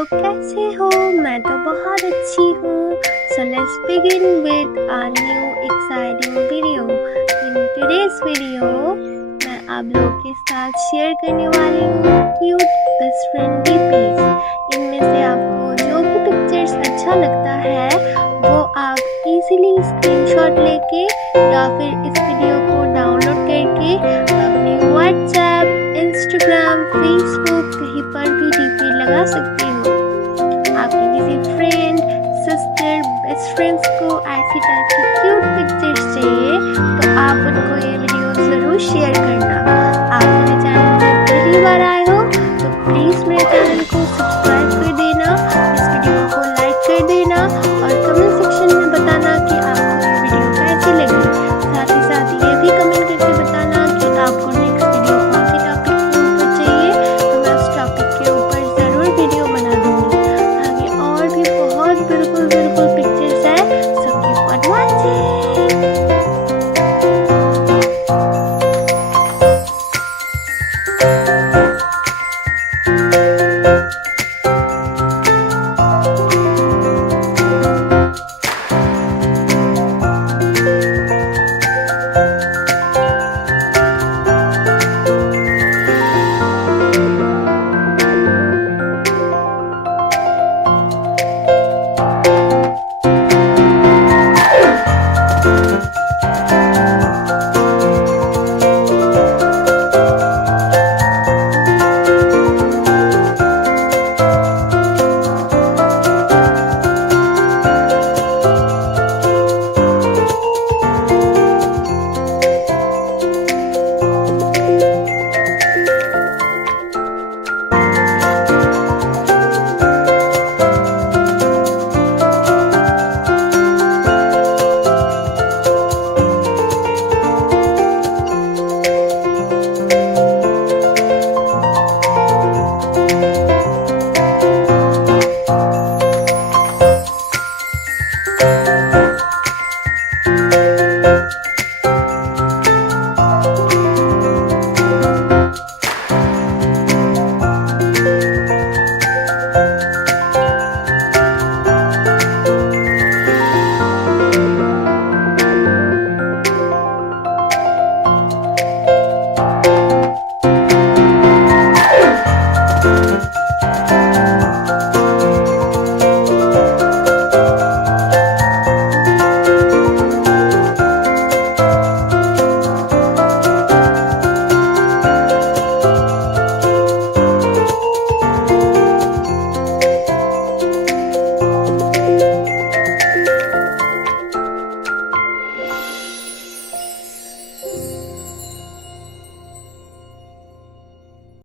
लोग कैसे हो? मैं तो बहुत अच्छी हूँ। So let's begin with a new exciting video. In today's video, मैं आप लोगों के साथ शेयर करने वाली हूँ क्यूट बेस्ट फ्रेंड DPs। इनमें से आपको जो भी पिक्चर्स अच्छा लगता है वो आप इजीली स्क्रीनशॉट लेके या फिर इस वीडियो को डाउनलोड करके अपने WhatsApp, Instagram, Facebook कहीं पर भी DP लगा सकते हो। आपके किसी फ्रेंड, सिस्टर, बेस्ट फ्रेंड्स को ऐसी टाइप की क्यूट पिक्चर्स चाहिए तो आप उनको ये वीडियो ज़रूर शेयर करना। आप मेरे चैनल पर पहली बार आए हो तो प्लीज़ मेरे चैनल को